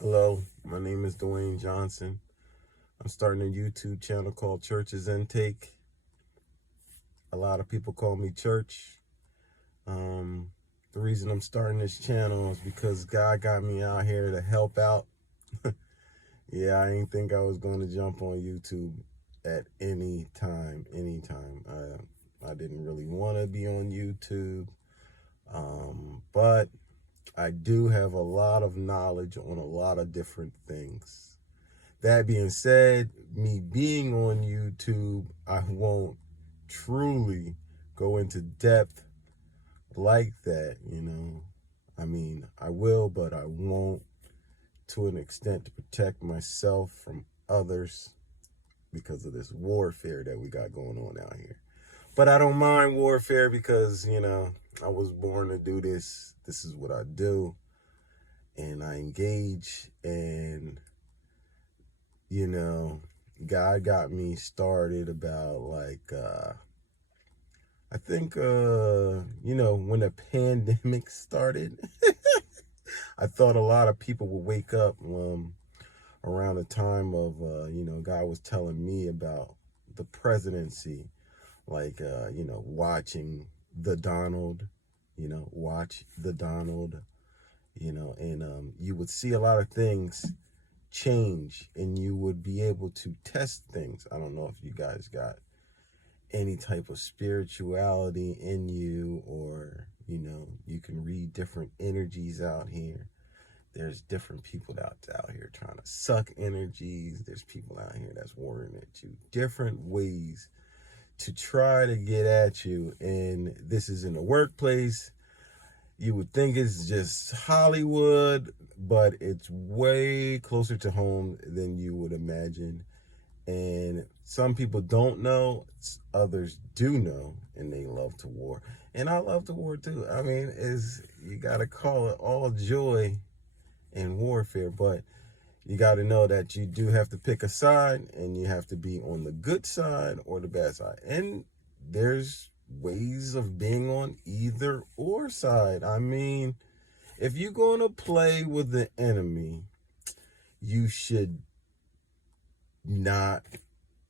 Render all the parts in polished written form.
Hello, my name is Dwayne Johnson. I'm starting a YouTube channel called Church's Intake. A lot of people call me Church. The reason I'm starting this channel is because God got me out here to help out. Yeah, I didn't think I was going to jump on YouTube at any time. I didn't really want to be on YouTube, but I do have a lot of knowledge on a lot of different things. That being said, me being on YouTube, I won't truly go into depth like that. I mean, I will, but I won't, to an extent, to protect myself from others because of this warfare that we got going on out here. But I don't mind warfare because, I was born to do this. This is what I do. And I engage, and God got me started about I think when the pandemic started, I thought a lot of people would wake up around the time of God was telling me about the presidency, watching the Donald, watch the Donald, and you would see a lot of things change and you would be able to test things. I don't know if you guys got any type of spirituality in you, or you can read different energies out here. There's different people out here trying to suck energies. There's people out here that's worrying at you, different ways to try to get at you. And this is in the workplace. You would think it's just Hollywood, but it's way closer to home than you would imagine. And some people don't know, others do know, and they love to war. And I love to war too. I mean, you got to call it all joy in warfare, but you got to know that you do have to pick a side, and you have to be on the good side or the bad side. And there's ways of being on either or side. I mean, if you're going to play with the enemy, you should not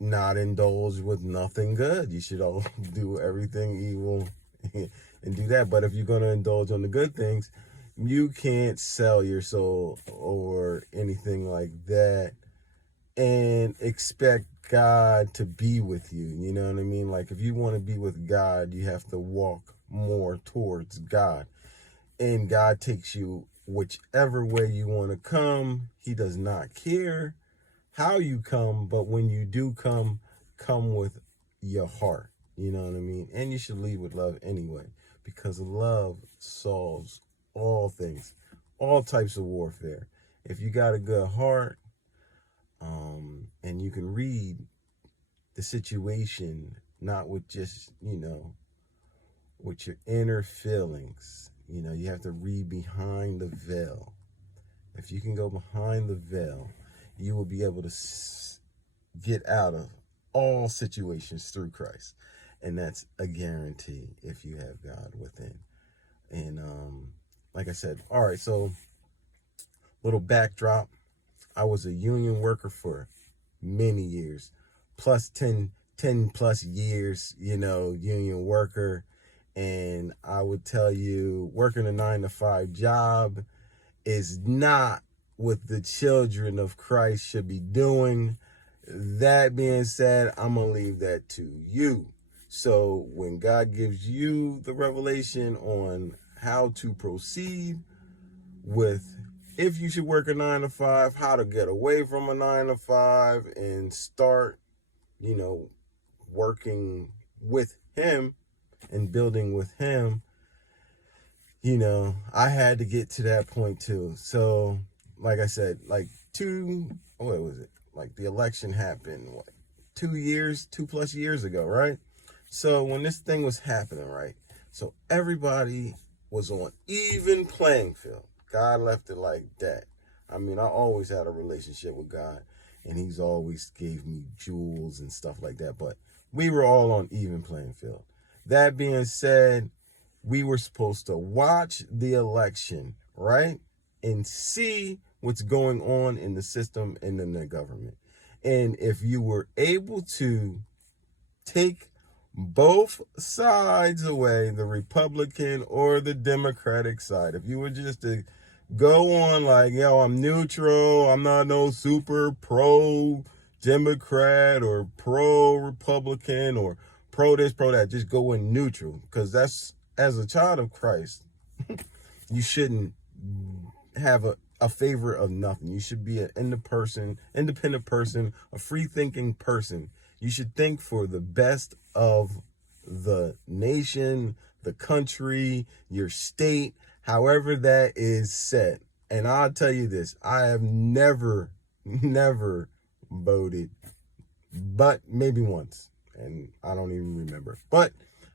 indulge with nothing good. You should all do everything evil and do that. But if you're going to indulge on the good things, you can't sell your soul or anything like that and expect God to be with you. You know what I mean? Like, if you want to be with God, you have to walk more towards God. And God takes you whichever way you want to come. He does not care how you come, but when you do come with your heart. You know what I mean? And you should lead with love anyway, because love solves all things, all types of warfare. If you got a good heart, and you can read the situation, not with just, with your inner feelings. You have to read behind the veil. If you can go behind the veil, you will be able to get out of all situations through Christ. And that's a guarantee if you have God within. And like I said, all right, so little backdrop. I was a union worker for many years, plus 10 plus years, union worker. And I would tell you, working a 9-to-5 job is not what the children of Christ should be doing. That being said, I'm going to leave that to you. So when God gives you the revelation on how to proceed with, if you should work a 9-to-5, how to get away from a 9-to-5 and start, working with Him and building with Him, I had to get to that point too. So, like I said, what was it? Like, the election happened, 2+ years ago, right? So when this thing was happening, right? So everybody was on even playing field. God left it like that. I mean, I always had a relationship with God, and He's always gave me jewels and stuff like that. But we were all on even playing field. That being said, we were supposed to watch the election, right? and see what's going on in the system and in the government. And if you were able to take both sides away, the Republican or the Democratic side, if you were just to go on like, yo, I'm neutral, I'm not no super pro Democrat or pro Republican or pro this, pro that, just go in neutral, because that's, as a child of Christ, you shouldn't have a favor of nothing. You should be an independent person, a free thinking person. You should think for the best of the nation, the country, your state, however that is set. And I'll tell you this, I have never voted, but maybe once. And I don't even remember. But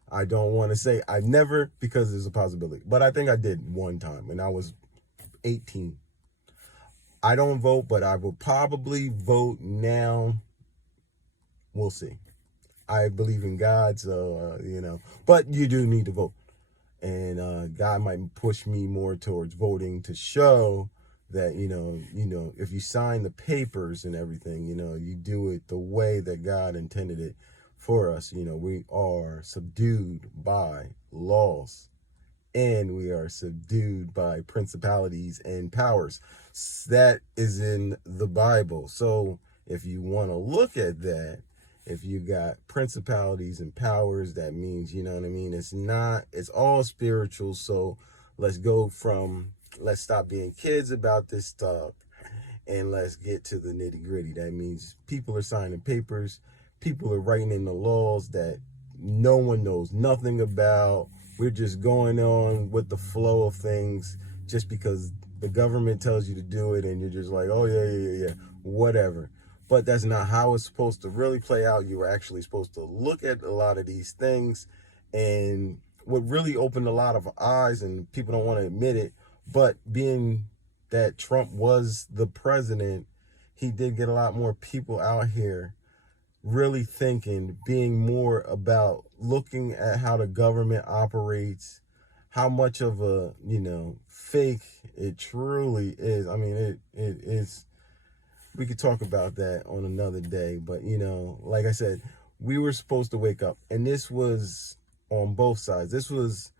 I don't want to say I never, because there's a possibility. But I think I did one time, and I was 18. I don't vote, but I will probably vote now. We'll see. I believe in God, so, but you do need to vote. And God might push me more towards voting to show that, if you sign the papers and everything, you do it the way that God intended it for us. We are subdued by laws, and we are subdued by principalities and powers. That is in the Bible. So if you want to look at that, if you got principalities and powers, that means, it's all spiritual. So let's stop being kids about this stuff, and let's get to the nitty gritty. That means people are signing papers, people are writing in the laws that no one knows nothing about. We're just going on with the flow of things just because the government tells you to do it, and you're just like, oh yeah, whatever. But that's not how it's supposed to really play out. You were actually supposed to look at a lot of these things, and what really opened a lot of eyes, and people don't want to admit it, but being that Trump was the president, he did get a lot more people out here really thinking, being more about looking at how the government operates, how much of a, fake it truly is. I mean, it is, we could talk about that on another day, but, like I said, we were supposed to wake up, and this was on both sides. This was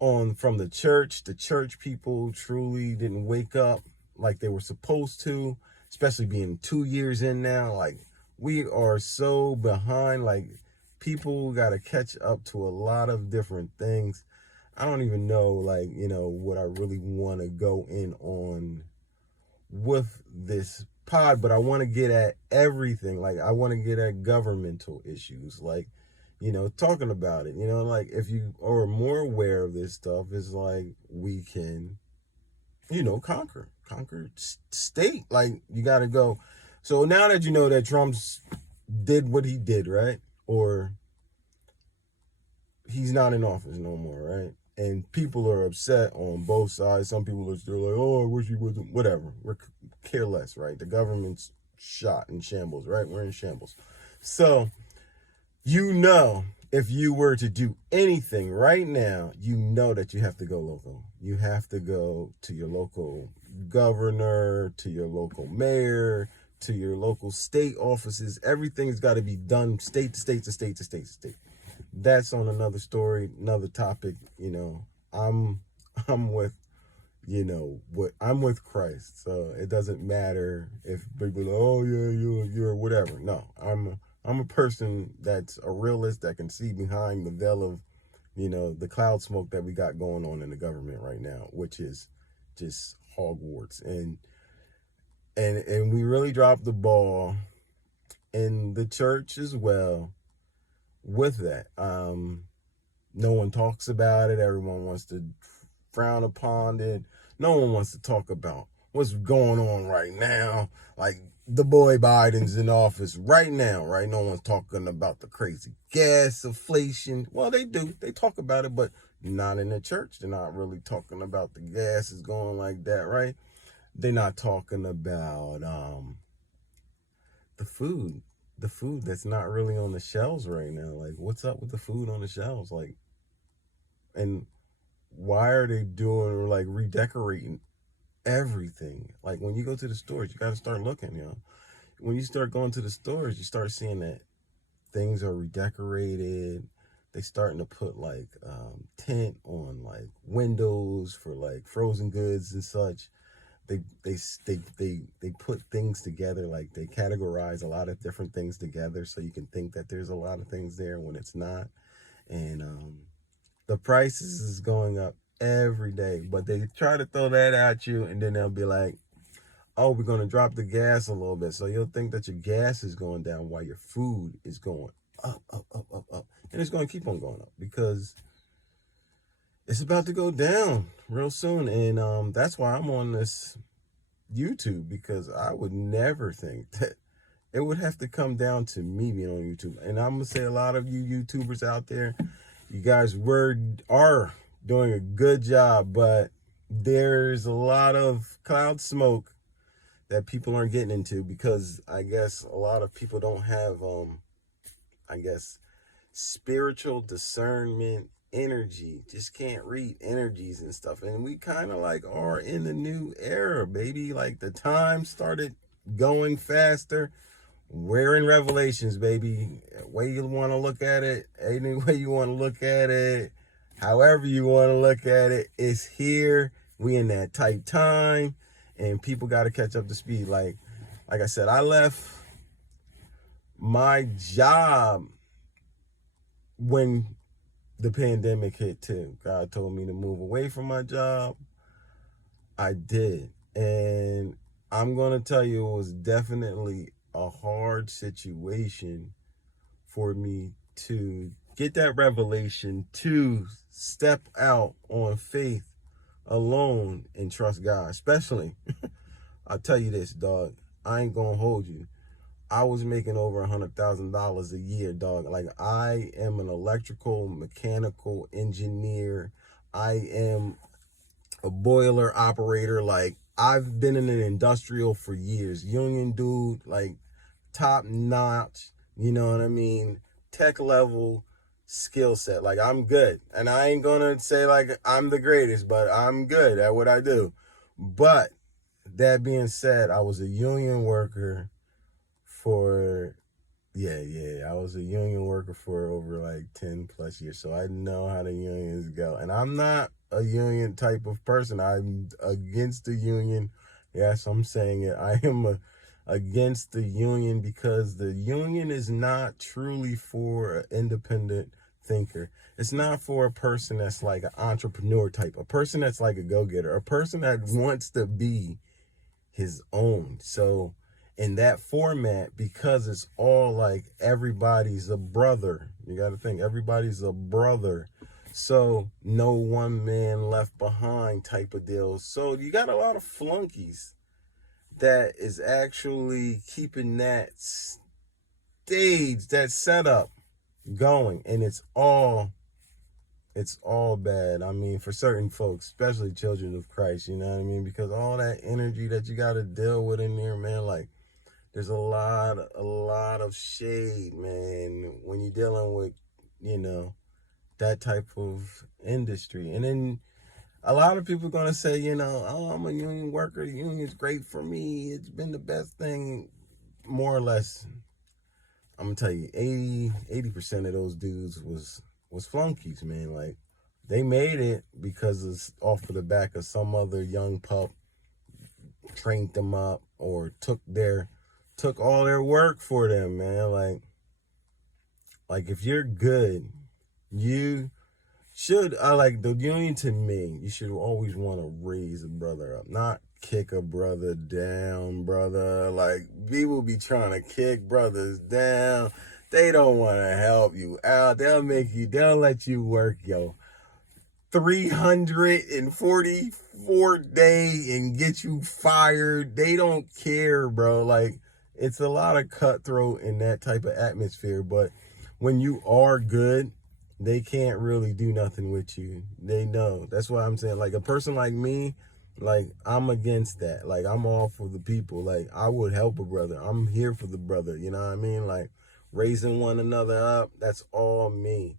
from the church. The church people truly didn't wake up like they were supposed to, especially being 2 years in now. Like, we are so behind. Like, people got to catch up to a lot of different things. I don't even know, what I really want to go in on with this pod, but I want to get at everything. Like, I want to get at governmental issues, talking about it, if you are more aware of this stuff, it's like we can, conquer state. Like, you got to go. So now that you know that Trump's did what he did, right? Or he's not in office no more, right? And people are upset on both sides. Some people are still like, oh, I wish he wasn't, whatever. We're care less, right? The government's shot in shambles, right? We're in shambles. So, if you were to do anything right now, that you have to go local. You have to go to your local governor, to your local mayor, to your local state offices. Everything's got to be done state to state to state to state to state. That's on another story, another topic. I'm with, I'm with Christ. So it doesn't matter if people are like, oh yeah, you're whatever. No, I'm a person that's a realist that can see behind the veil of, the cloud smoke that we got going on in the government right now, which is just Hogwarts. And we really dropped the ball in the church as well with that. No one talks about it. Everyone wants to frown upon it. No one wants to talk about what's going on right now. Like, the boy Biden's in office right now, right? No one's talking about the crazy gas inflation. Well, they do. They talk about it, but not in the church. They're not really talking about the gas is going like that, right? They're not talking about the food that's not really on the shelves right now. Like, what's up with the food on the shelves? And why are they doing, redecorating everything. Like when you go to the stores, you got to start looking, you know. When you start going to the stores, you start seeing that things are redecorated. They starting to put like tint on like windows for like frozen goods and such. They put things together, like they categorize a lot of different things together so you can think that there's a lot of things there when it's not. And the prices is going up every day, but they try to throw that at you, and then they'll be like, oh, we're going to drop the gas a little bit. So you'll think that your gas is going down while your food is going up, up, up, up, up. And it's going to keep on going up because it's about to go down real soon. And that's why I'm on this YouTube, because I would never think that it would have to come down to me being on YouTube. And I'm going to say a lot of you YouTubers out there, you guys are doing a good job, but there's a lot of cloud smoke that people aren't getting into, because I guess a lot of people don't have I guess spiritual discernment, energy, just can't read energies and stuff. And we kind of like are in the new era, baby. Like the time started going faster. We're in Revelations, baby. Way you want to look at it, any way you want to look at it, however you want to look at it, it's here. We in that tight time, and people got to catch up to speed. Like I said, I left my job when the pandemic hit too. God told me to move away from my job. I did. And I'm going to tell you, it was definitely a hard situation for me to get that revelation, to step out on faith alone and trust God. Especially, I'll tell you this, dog, I ain't gonna hold you. I was making over $100,000 a year, dog. Like, I am an electrical, mechanical engineer. I am a boiler operator. Like, I've been in an industrial for years. Union dude, like, top notch, you know what I mean? Tech level skill set. Like, I'm good. And I ain't gonna say like I'm the greatest, but I'm good at what I do. But that being said, I was a union worker for I was a union worker for over like 10 plus years. So I know how the unions go. And I'm not a union type of person. I'm against the union. Yes, I'm saying it. I am against the union, because the union is not truly for an independent thinker. It's not for a person that's like an entrepreneur type, a person that's like a go-getter, a person that wants to be his own. So in that format, because it's all like everybody's a brother, you got to think everybody's a brother, so no one man left behind type of deal. So you got a lot of flunkies that is actually keeping that stage, that setup going, and it's all bad. I mean, for certain folks, especially children of Christ, you know what I mean? Because all that energy that you got to deal with in there, man, like, there's a lot of shade, man, when you're dealing with, you know, that type of industry. And then a lot of people are going to say, you know, oh, I'm a union worker. The union's great for me. It's been the best thing, more or less. I'm going to tell you, 80% of those dudes was flunkies, man. Like, they made it because it's off of the back of some other young pup trained them up, or took all their work for them, man. Like if you're good, you should, I like the union, to me, you should always want to raise a brother up, not kick a brother down, brother. Like, people be trying to kick brothers down. They don't want to help you out. They'll let you work, 344 day and get you fired. They don't care, bro. Like, it's a lot of cutthroat in that type of atmosphere. But when you are good, they can't really do nothing with you. They know. That's why I'm saying, like, a person like me, like, I'm against that. Like, I'm all for the people. Like, I would help a brother. I'm here for the brother. You know what I mean? Like, raising one another up, that's all me.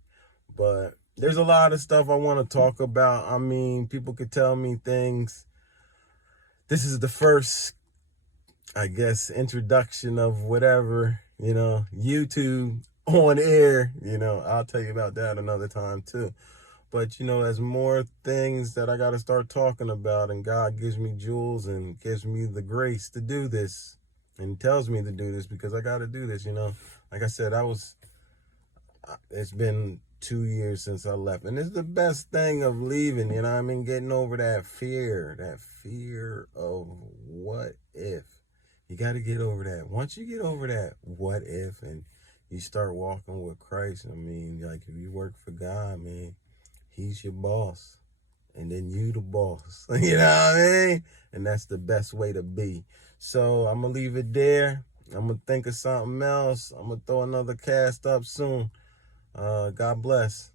But there's a lot of stuff I want to talk about. I mean, people could tell me things this is the first, I guess, introduction of whatever, YouTube on air. I'll tell you about that another time too. But, as more things that I got to start talking about, and God gives me jewels and gives me the grace to do this and tells me to do this, because I got to do this, Like I said, it's been 2 years since I left. And it's the best thing of leaving, getting over that fear of what if. You got to get over that. Once you get over that what if and you start walking with Christ, like if you work for God, man, He's your boss. And then you the boss. You know what I mean? And that's the best way to be. So I'm going to leave it there. I'm going to think of something else. I'm going to throw another cast up soon. God bless.